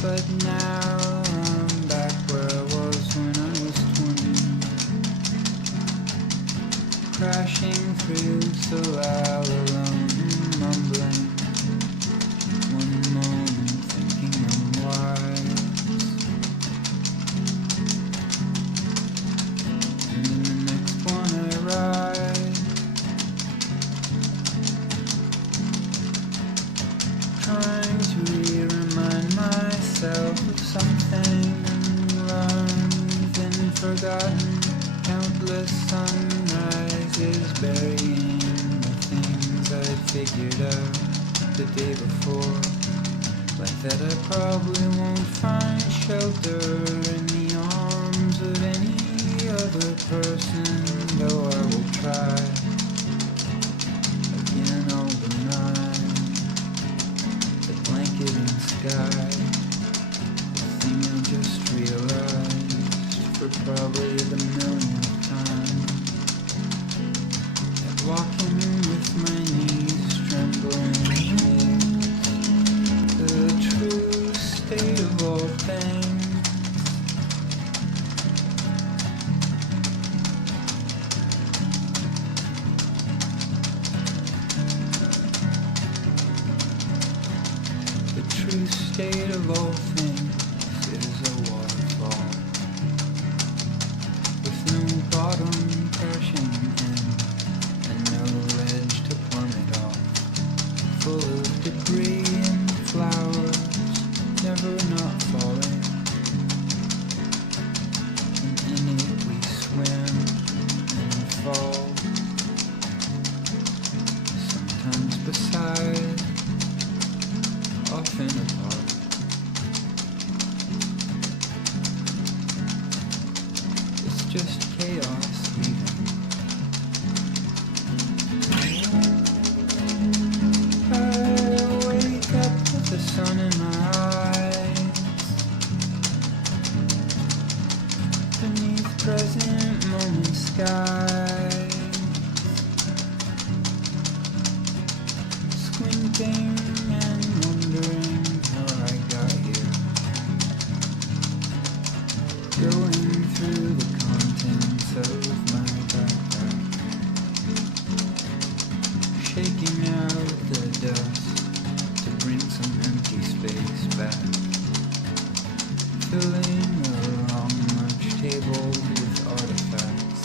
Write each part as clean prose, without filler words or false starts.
But now I'm back where I was when I was 20, crashing through so loud, alone, mumbling. One moment thinking I'm wise, and in the next one I rise, trying to remind myself of something learned and forgotten. Countless sunrises burying the things I'd figured out the day before. Like that I probably won't find shelter in the arms of any other person, though I will try again overnight. The blanketing sky, the thing I just realized for probably the millionth time, that walking with my knees trembling is the true state of all things. The true state of all things is a waterfall, with no bottom crashing in, and no ledge to plummet off, full of debris and flowers, never not falling. And in it we swim and fall, sometimes beside, often apart. It's just chaos leaving. I wake up with the sun in my eyes, beneath present moment skies, squinting and wondering how I got here, going through the contents of my backpack, shaking out the dust to bring some empty space back, filling a long lunch table with artifacts,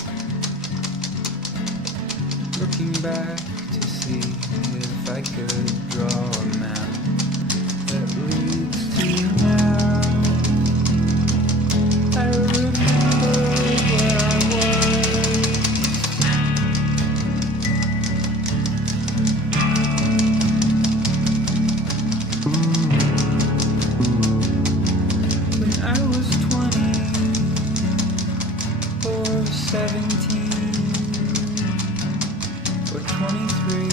looking back to see if I could draw a map that leads to now. I remember where I was, when I was 20 or 17 or 23.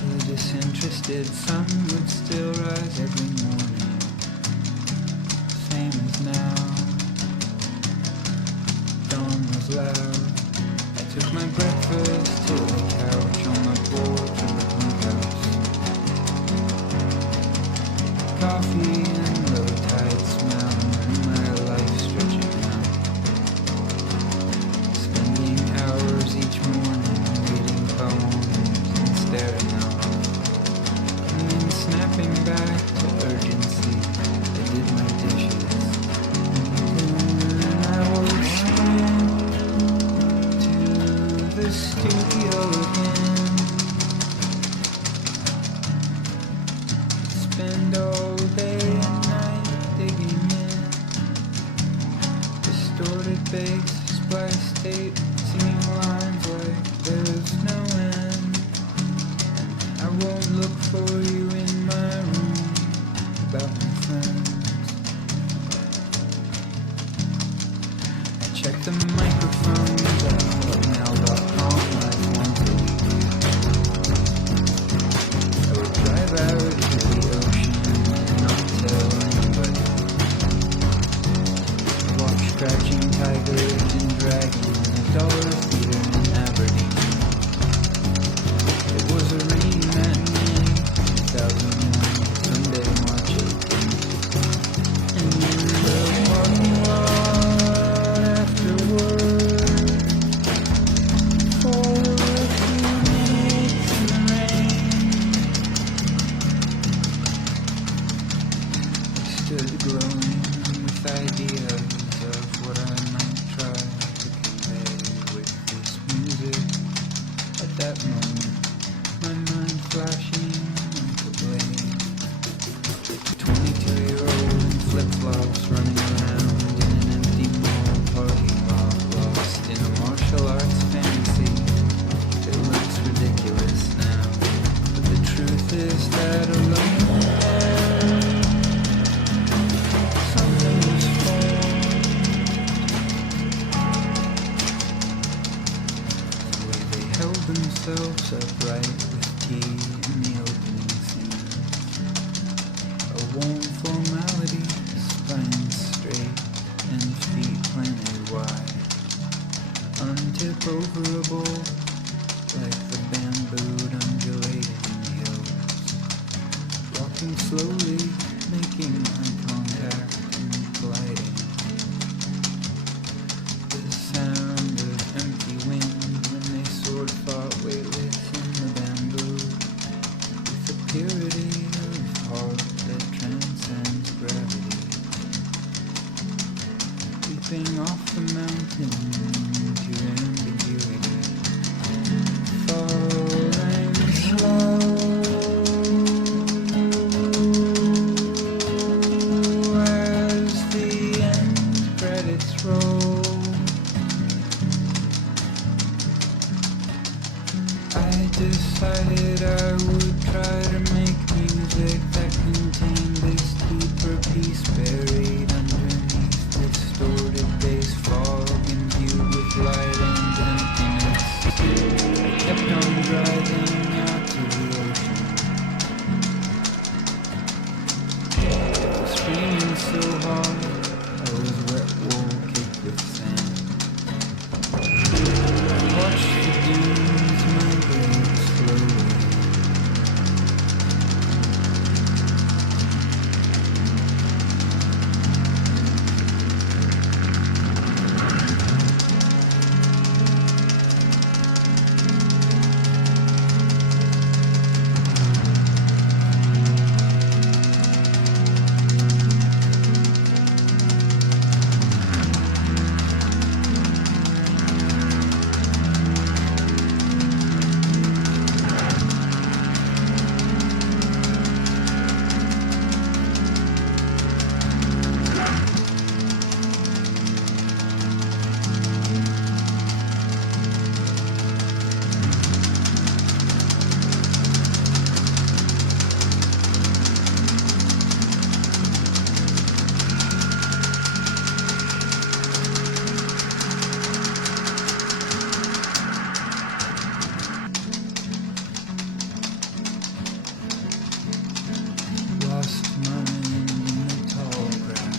The disinterested sun would still rise every morning, same as now. Dawn was loud. I took my breakfast to the couch on my porch of the bunkhouse. Coffee and low tide smell, and my life stretching out. Spending hours each morning reading poems and staring out. And then snapping back to urgency, I did my dishes. And I would sprint to the studio again, spend all day and night digging in, distorted bass, splice tape, singing lines like there's no end. I won't look for you in my room, about my friends. I check the microphones at hotmail.com like once a week. I would drive out to the ocean and not tell anybody. Watch scratching tigers and dragons in a dollar theater in Aberdeen. It was a rainy matinee, noticed that alone something was formed. The way they held themselves upright with tea in the opening scenes. A warm formality, spine straight and feet planted wide. Untip-overable, like the bambooed undulating hills. Walking slowly, making eye contact and gliding. The sound of empty wind when they sword fought weightless in the bamboo. With the purity of heart that transcends gravity. Leaping off the mountain to ambiguity, falling slow as the end credits roll. I decided I would try to make music that contained this deeper piece buried underneath distorted bass fog imbued with light and emptiness. I kept on driving out to the ocean. It was raining so hard, I was wet wool caked with sand. I watched the dunes migrate slowly. Lost mind in the tall grass,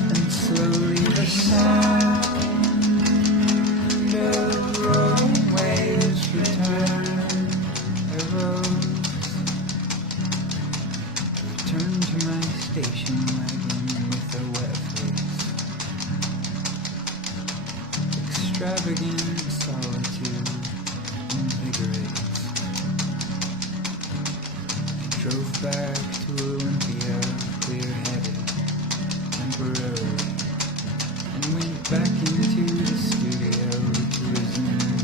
and slowly the sound of rolling waves returned. I rose, returned to my station wagon with a wet face. Extravagant solitude invigorates. Drove back to Olympia, clear-headed, temporarily, and went back into the studio to resume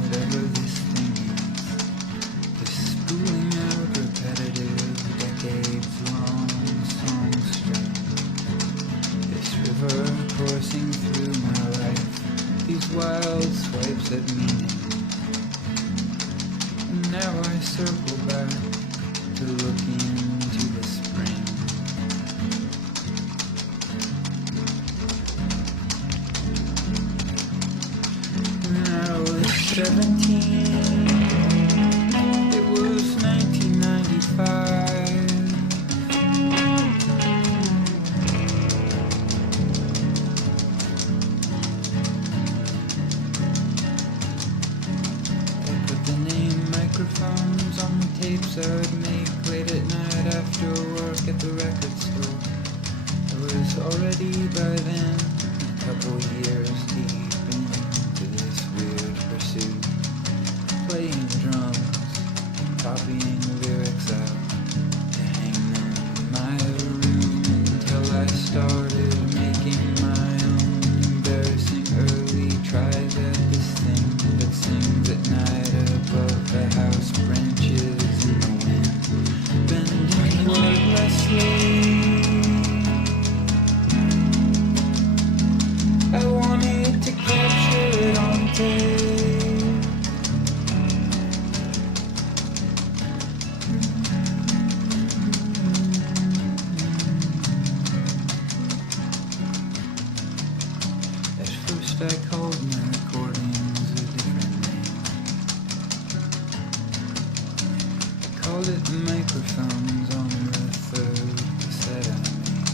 whatever this thing is. This spooling out repetitive, decades-long song string. This river coursing through my life, these wild swipes at meaning. And now I circle back to look into the spring. When I was 17, it was 1995. They put the name microphones on the tapes I would make late at night after work at the record store. I was already by then a couple years deep into this weird pursuit. Playing drums, copying lyrics out to hang them in my room until I started making my own embarrassing early tries at this thing that sings at night above the house branches in the wind, bending wordlessly. I wanted to call it the microphones on the third cassette I made,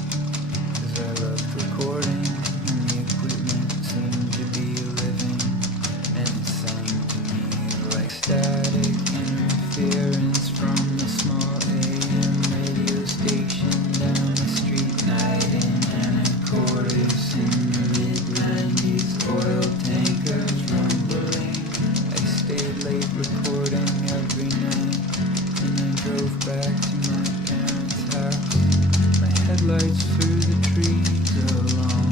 'cause I loved recording and the equipment seemed to be living, and it sang to me like static interference from a small AM radio station down the street. Night in Anacortes in the mid-90s, oil tankers rumbling. I stayed late recording every night, and I drove back to my parents' house. My headlights through the trees along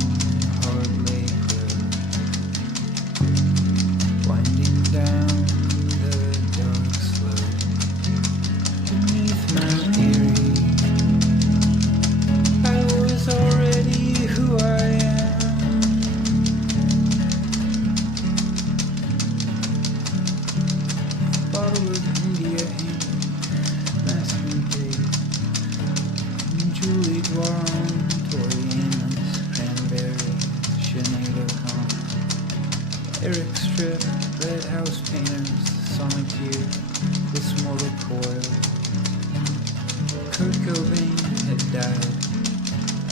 Hard Lake Road, winding down the dark slope beneath Mount Erie. I was already who I am. Bottle of India ink, masking tape, Julie Dwaron, Tori Amos, Cranberry, Sinead O'Connor, Eric Strip, Red House Painters, Sonic Youth, This Mortal Coil. Kurt Cobain had died.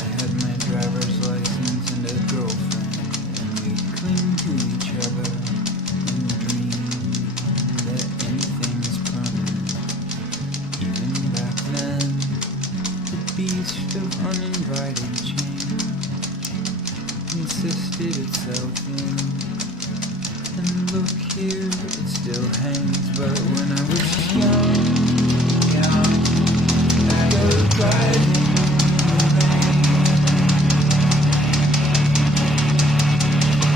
I had my driver's license and a girlfriend, and we clinged to each other and dreamed that anything's permanent. Even back then, the beast of uninvited change insisted itself in. And look here, it still hangs, but when I was young, I was driving in the rain.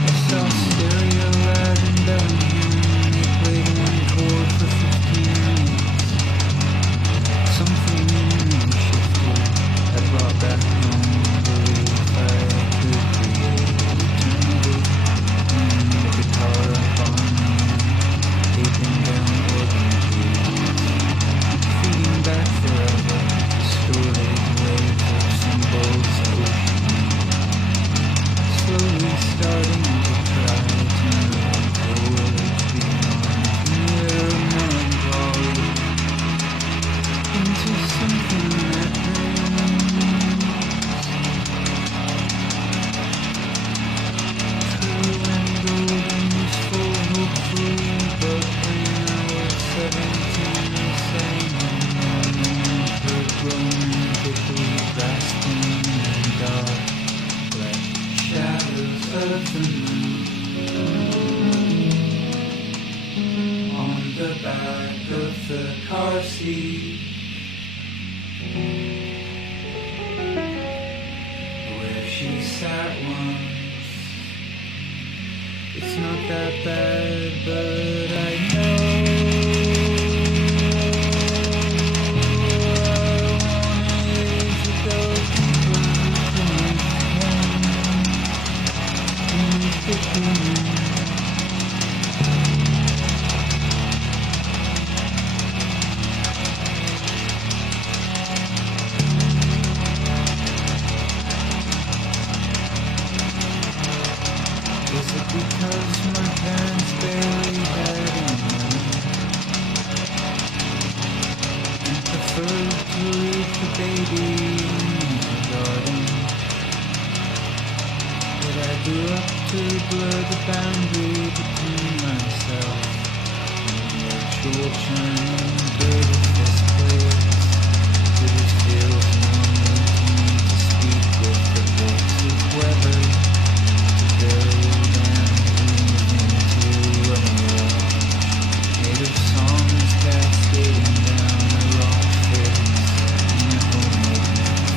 I saw stereo loud in Bellingham. They played one chord for 15 minutes. Something in me shifted. I brought back home belief I could create eternity. And the guitar up on me, taping down organ keys, feeding back forever, distorted waves of symbols ocean, slowly starting to try to move towards beyond mere melancholy into something that rings true and golden, useful, hopefully. But when I was 17, I sang her romantically grasping and dark like shadows of the moon on the back of the car seat, where she sat once. It's not that bad, but I know I wanted to go deeper beneath the pain. Is it because my parents barely had any money and preferred to leave the baby in the garden, that I grew up to blur the boundary between myself and the actual churning dirt of this place? It just feels normal to me to speak with the voice of weather, to build and breathe into a mirage made of songs cascading down a rock face in a homemade mess.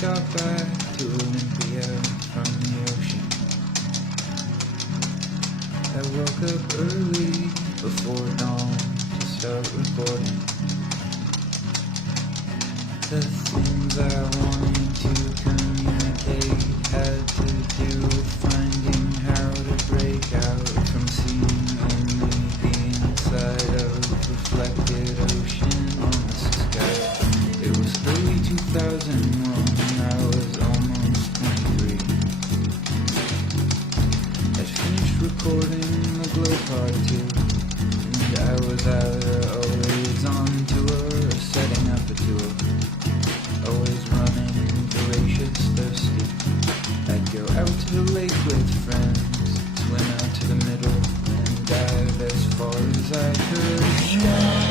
got back to Olympia from the ocean. I woke up early before dawn to start recording. The things I wanted to communicate had to do with finding how to break out from seeing only the inside of reflected ocean on the sky. It was early 2001, I was almost 23. I'd finished recording the Glow Pod 2, and I was either always on tour or setting up a tour. Always running, voracious, thirsty. I'd go out to the lake with friends, swim out to the middle, and dive as far as I could. Down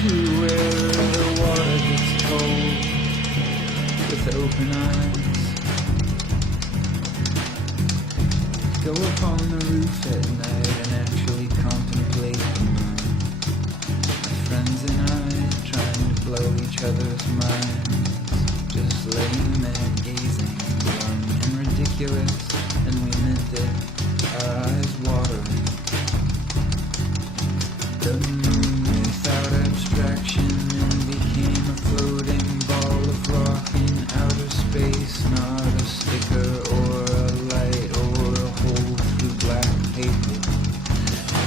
to where the water gets cold, with open eyes. Go up on the roof at night and actually contemplate the moon. My friends and I trying to blow each other's minds, just laying there gazing, glum and ridiculous, and we meant it, our eyes watering. The moon without abstraction and became a floating ball of rock in outer space, not a sticker or a light or a hole through black paper.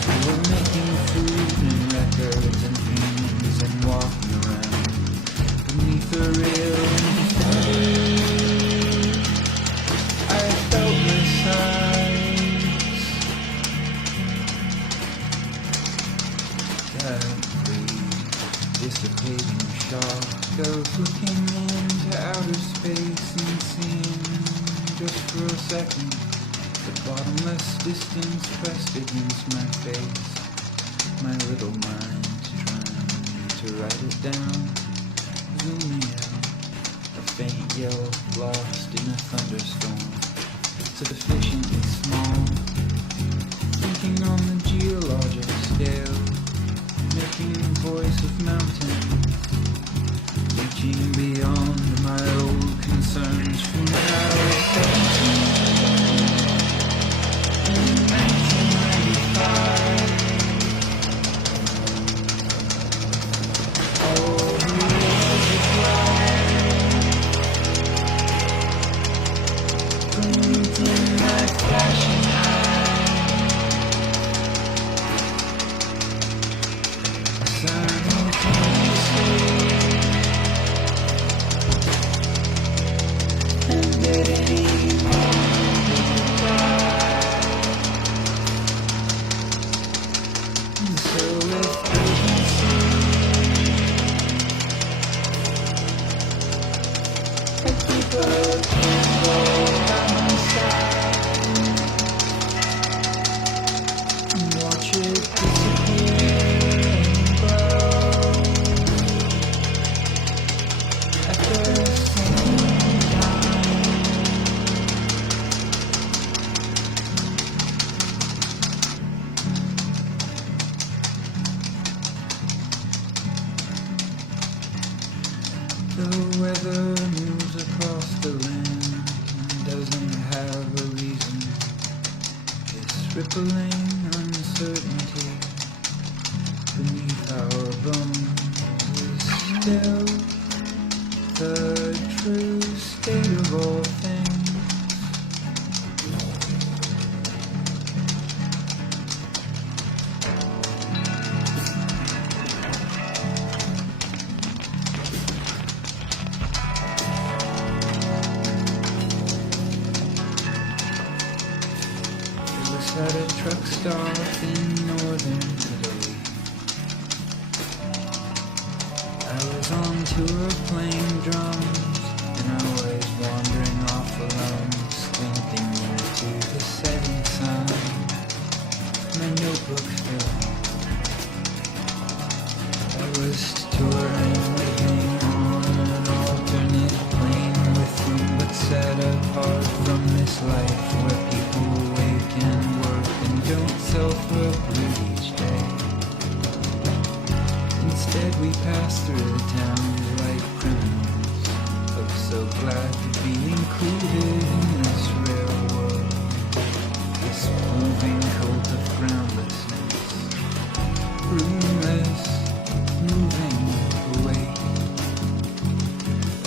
We were making food and records and paintings and walking around beneath a real fire. I felt the signs that breathe, dissipating shock of looking into outer space and seeing, just for a second, the bottomless distance pressed against my face. My little mind trying to write it down, zooming out, a faint yell lost in a thunderstorm, sufficiently small, thinking on the geological scale, making the voice of mountains, reaching beyond my old concerns from when I was 17 in 1995. The weather moves across the land and doesn't have a reason. This rippling uncertainty beneath our bones is still the true state of all things. At a truck stop in northern Italy, I was on tour playing drums, and I was wandering off alone, squinting into the setting sun, my notebook filling. I was touring, living on an alternate plane with them, but set apart from this life where people wake and work and don't self-recruit each day. Instead we pass through the town like criminals of so glad to be included in this rare world, this moving cult of groundlessness, roomless, moving away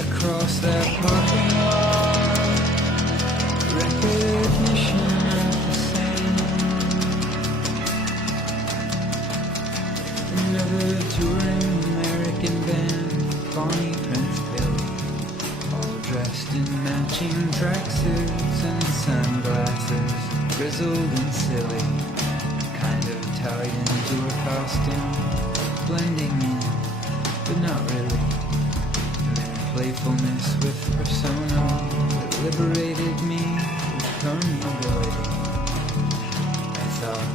across that parking lot, recognition of the same. Another touring American band, Bonnie Prince Billy, all dressed in matching tracksuits and sunglasses, grizzled and silly, kind of tied into a costume, blending in, but not really. And their playfulness with persona that liberated me with permeability. I thought,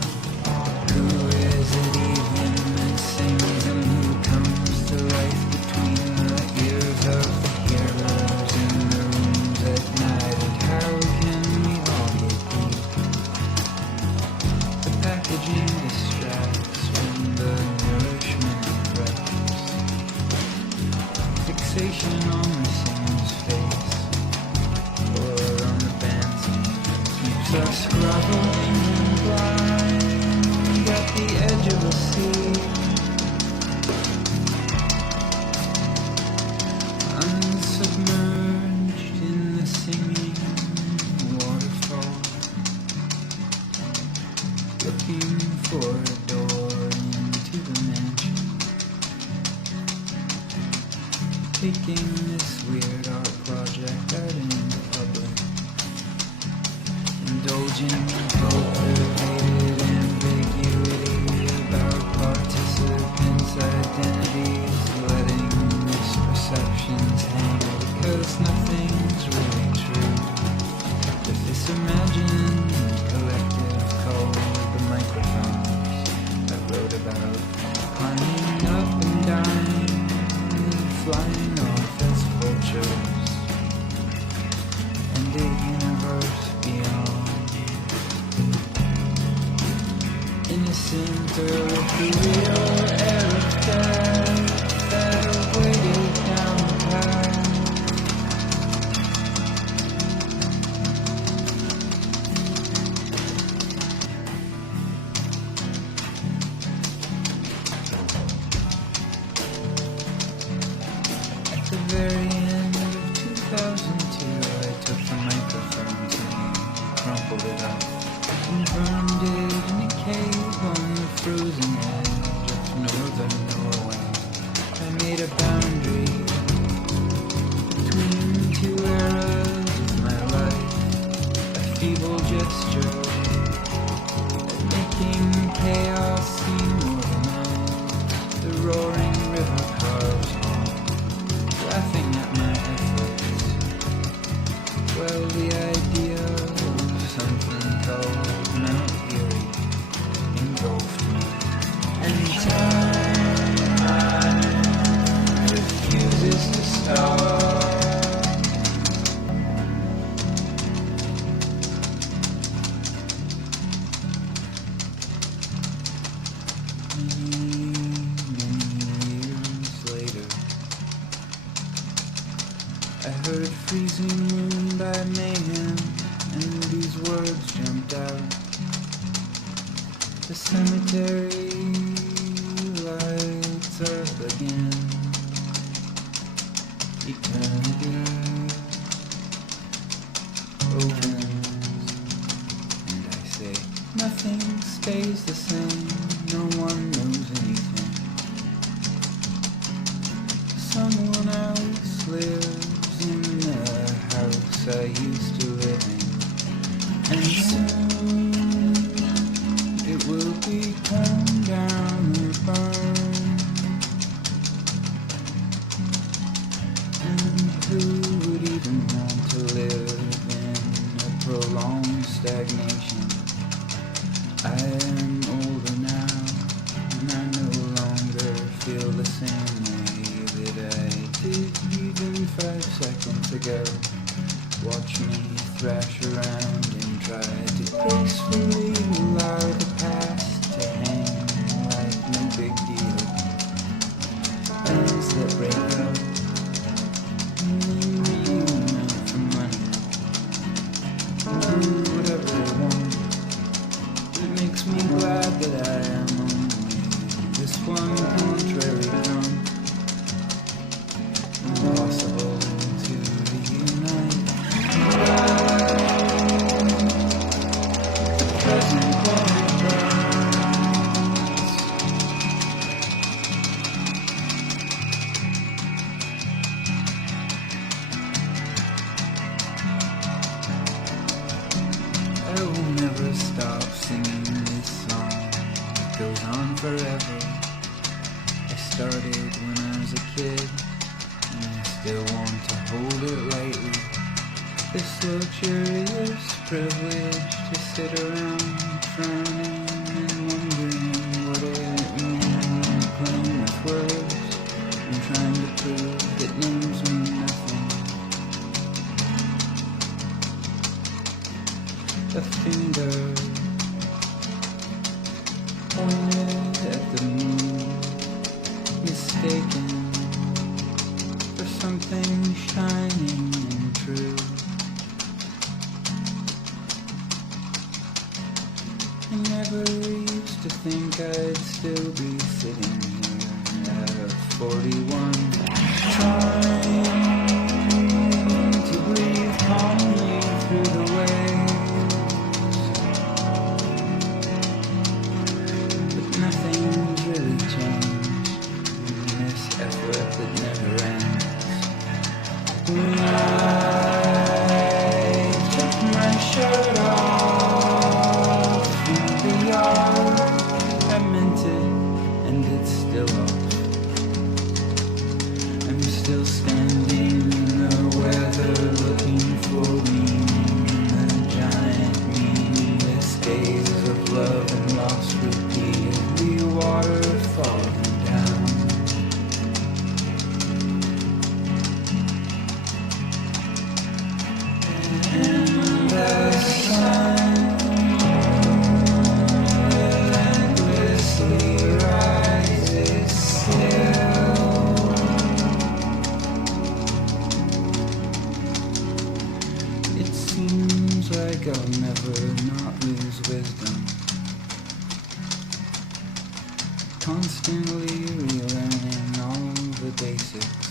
who is it even that sings and who comes to life between the ears of the hearers in the rooms at night? And how can we all get deep? The packaging distracts from the nourishment of breakfast. Fixation on the singer's face or on the band's keeps us groveling and blind at the edge of a sea, unsubmerged in the singing waterfall, looking for a door into the mansion, taking this weird art project out into public, indulging cultivated ambiguity about participants' identities, letting misperceptions hang because nothing's really true. If this imagined collective called the microphones, I wrote about climbing up and dying and flying off as vultures, and a universe beyond. Innocent ethereal air of death that awaited down the path. At the very end of 2002, I took the microphone to me, crumpled it up, and burned it in a cave on the frozen edge of northern Norway. I made a boundary between two eras of my life, a feeble gesture at making chaos seem organized. The roaring river carves on, laughing at my efforts. Well, the idea of something called Mount Erie engulfed me, and time refuses to stop. Many years later, I heard Freezing Moon by Mayhem, and these words jumped out. The cemetery lights up again. Eternity opens, and I say, nothing stays the same, no one knows anything. Someone else lives in the house I used to live in, and soon it will be torn down or burned. And who would even want to live in a prolonged stagnation? I am older now, and I no longer feel the same way that I did even 5 seconds ago. Watch me thrash around and try to gracefully allow the past to hang like no big deal. Bands that break up, and then privilege to sit around frowning and wondering what it means, playing with words and trying to prove that names mean nothing. A finger pointed at the moon, mistaken for something shining and true. I never used to think I'd still be sitting here at 41, trying to breathe calmly through the waves. But nothing's really changed in this effort that never ends. When I took my shirt off in the yard, I meant it, and it's still off. I'm still standing in the weather, looking for meaning, a giant meaningless gaze of love and loss, repeatedly water falling down. And the sun relentlessly rises still. It seems like I'll never not lose wisdom, constantly relearning all the basics,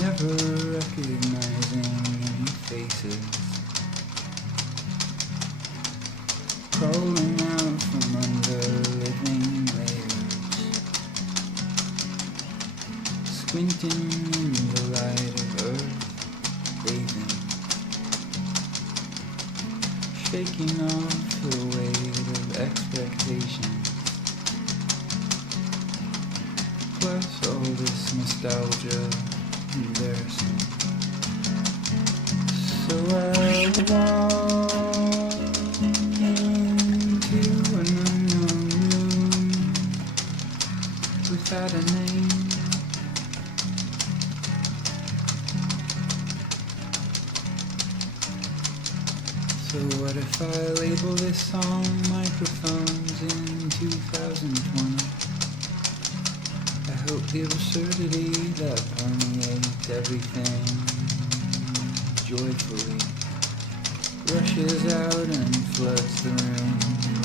never recognizing any faces, crawling out from under living layers, squinting in the light of earth, bathing, shaking off the weight of expectations, plus all this nostalgia, embarrassing. So I walk into an unknown room without a name. So what if I label this song Microphones in 2020? I hope the absurdity that permeates everything joyfully rushes out and floods the room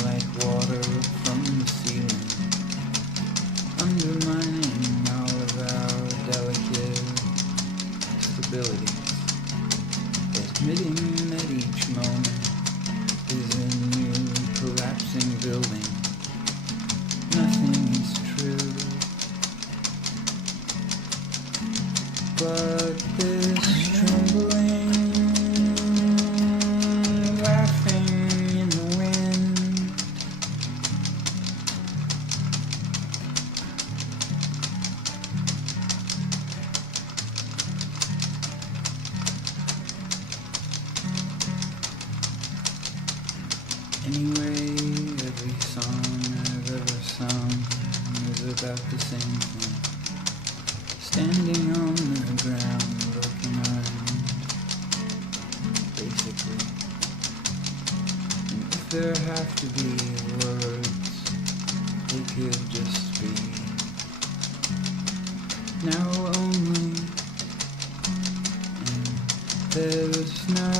like water from the ceiling, undermining all of our delicate stabilities, admitting that each moment is a new collapsing building. Nothing is true. But this trembling, laughing in the wind, anyway, every song I've ever sung is about the same thing. Standing on the ground, looking around, basically. And if there have to be words, they could just be now only. And there's no